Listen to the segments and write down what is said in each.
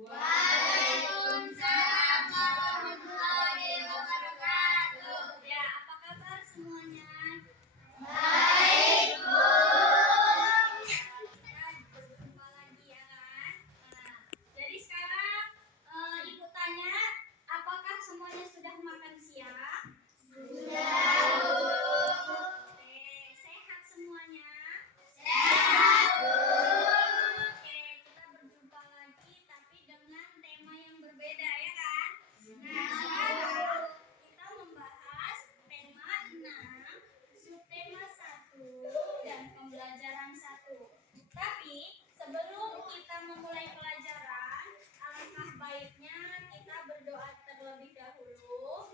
Waalaikumsalam warahmatullahi wabarakatuh. Ya, apa kabar semuanya? Baik, Bu. Kita berjumpa lagi ya kan? Nah, jadi sekarang Ibu tanya, apakah semuanya sudah makan siang? Sudah, Bu. Oke, sehat semuanya? Sehat, Bu. Oke, kita berjumpa lagi tapi dengan tema yang berbeda ya kan? Nah, sekarang kita membahas tema 6, subtema 1 dan pembelajaran 1. Tapi sebelum kita memulai pelajaran, alangkah baiknya kita berdoa terlebih dahulu.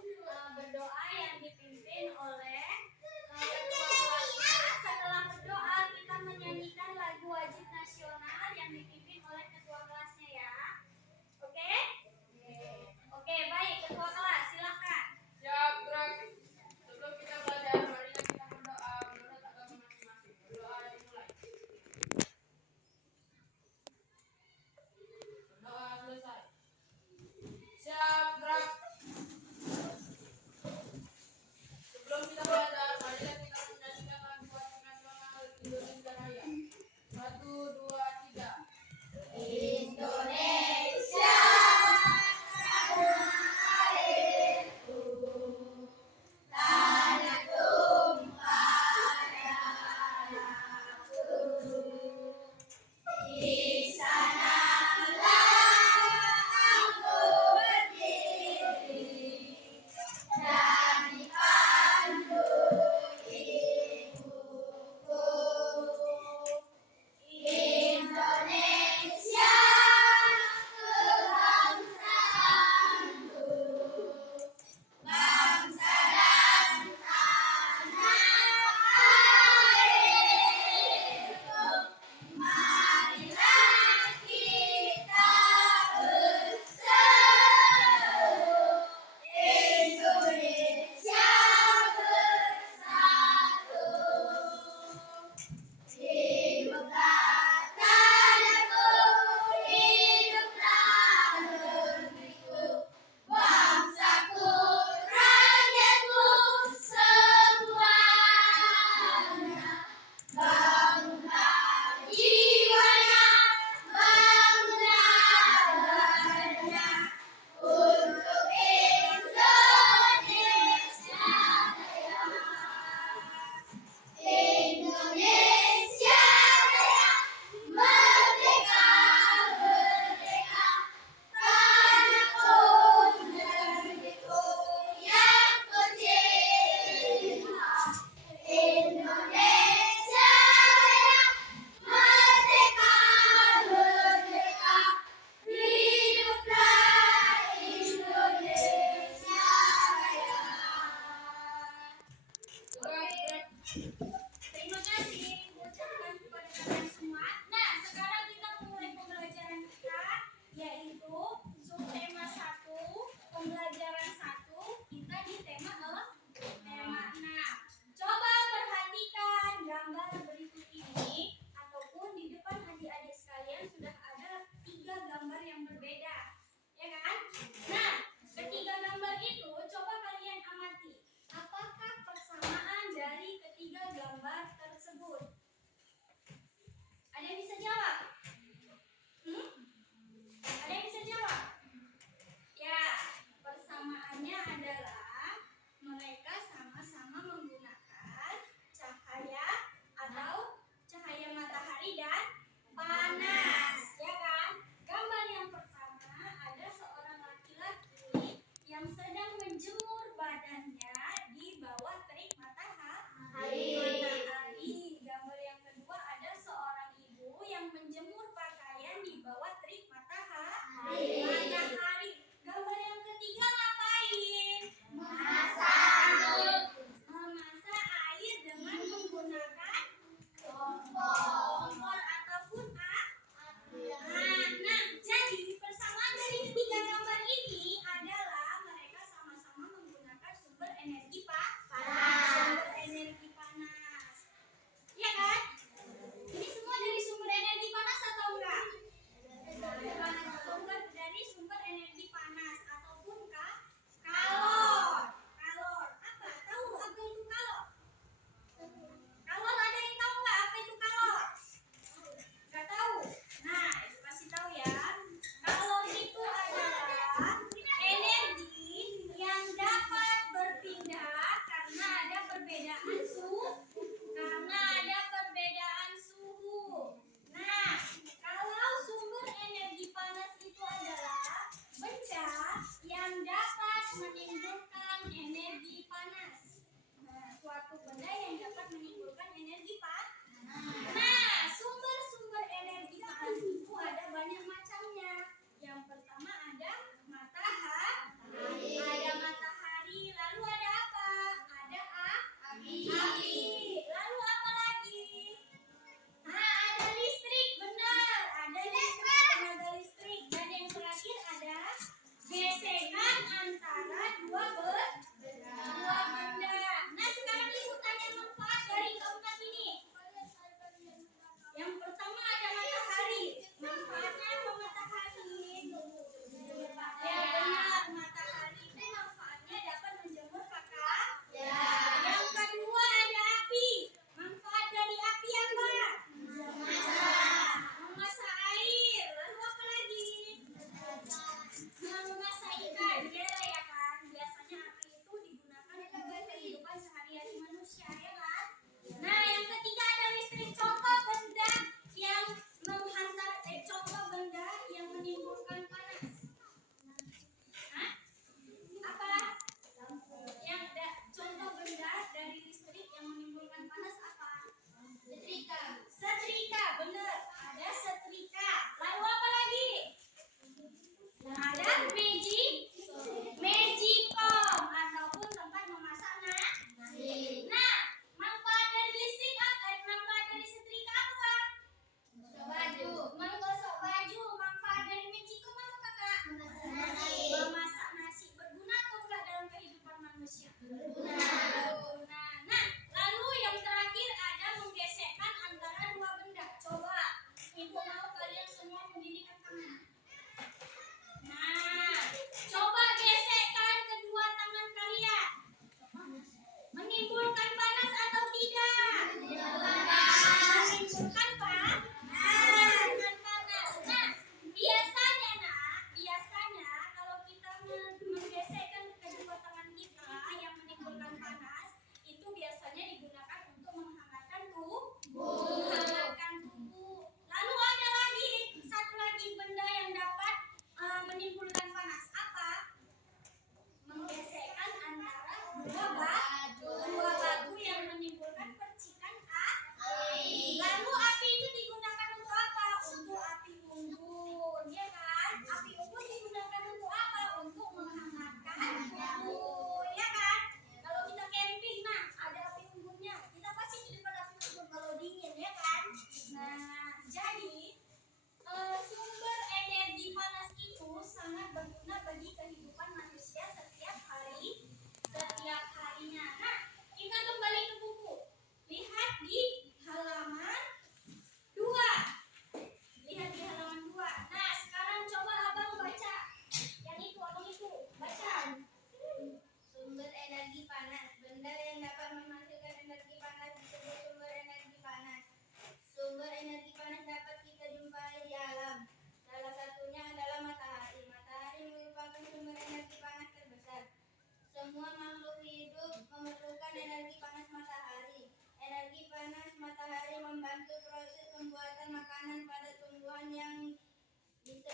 Berdoa yang dipimpin oleh ketua kelasnya. Setelah berdoa kita menyanyikan lagu wajib nasional yang dipimpin oleh ketua kelasnya ya. Oke? Oke, baik ketua kelas silakan. Siap, gerak. Sebelum kita belajar, marilah kita berdoa menurut agama masing-masing. Berdoa dimulai.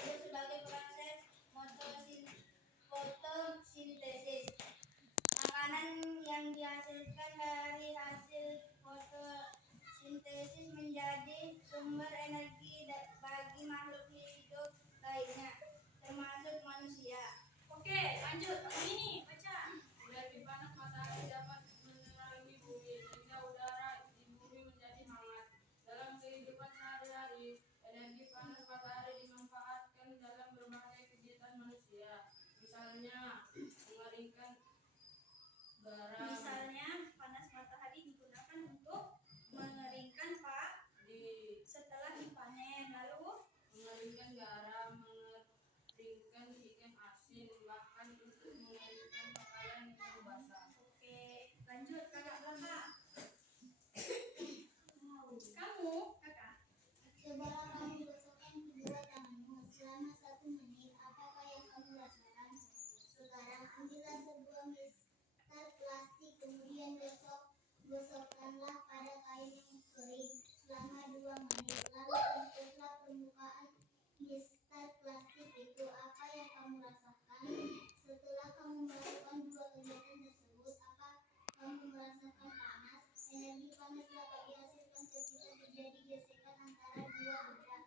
yaitu sebagai proses fotosintesis. Makanan yang dihasilkan dari hasil fotosintesis menjadi sumber energi bagi makhluk hidup lainnya, termasuk manusia. Oke, lanjut. Ini baca. Energi panas matahari dapat menerangi bumi sehingga udara di bumi menjadi hangat. Dalam kehidupan sehari-hari, energi panas matahari dimanfaatkan dalam berbagai kegiatan manusia. Misalnya, mengeringkan garam Misalnya, panas matahari digunakan untuk mengeringkan setelah dipanen, lalu mengeringkan garam, mengeringkan ikan asin, bahkan untuk mengeringkan pakaian yang basah. oke, lanjut kakak Belaka. Kamu, kakak. Cobalah kamu gosokkan kedua tanganmu selama 1 menit. Apakah yang kamu rasakan? Sekarang ambillah sebuah mistar plastik, kemudian gosokkanlah pada kain yang kering selama 2 menit. Lalu tempellah permukaan mistar plastik itu. Apa yang kamu rasakan? Setelah kamu melakukan 2 kegiatan tersebut, apa kamu merasakan panas? Energi panas dapat dihasilkan ketika terjadi gesekan antara 2 benda.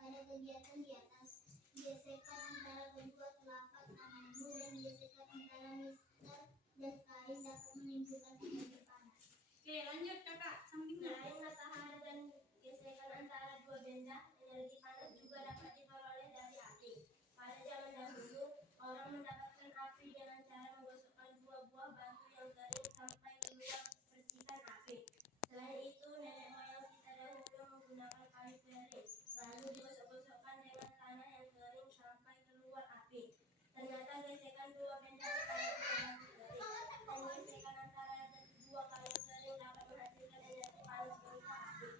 Pada kegiatan di atas, gesekan antara kedua telapak tanganmu dan gesekan antara mistar dan kain dapat menimbulkan energi panas. Oke, lanjut kakak. Sampingnya. Selain matahari dan gesekan antara 2 benda, energi panas juga dapat diperoleh dari api. Pada zaman dahulu, orang mendapatkan api dengan cara menggosokkan 2 buah batu yang kering sampai keluar percikan api. Selain itu, nenek moyang kita dahulu menggunakan kayu kering, lalu digosok-gosokkan dengan tanah yang kering sampai keluar api. Ternyata gesekan 2 benda antara 2 batu kering dan gesekan antara 2 kayu kering dapat menghasilkan energi panas berupa api.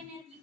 energi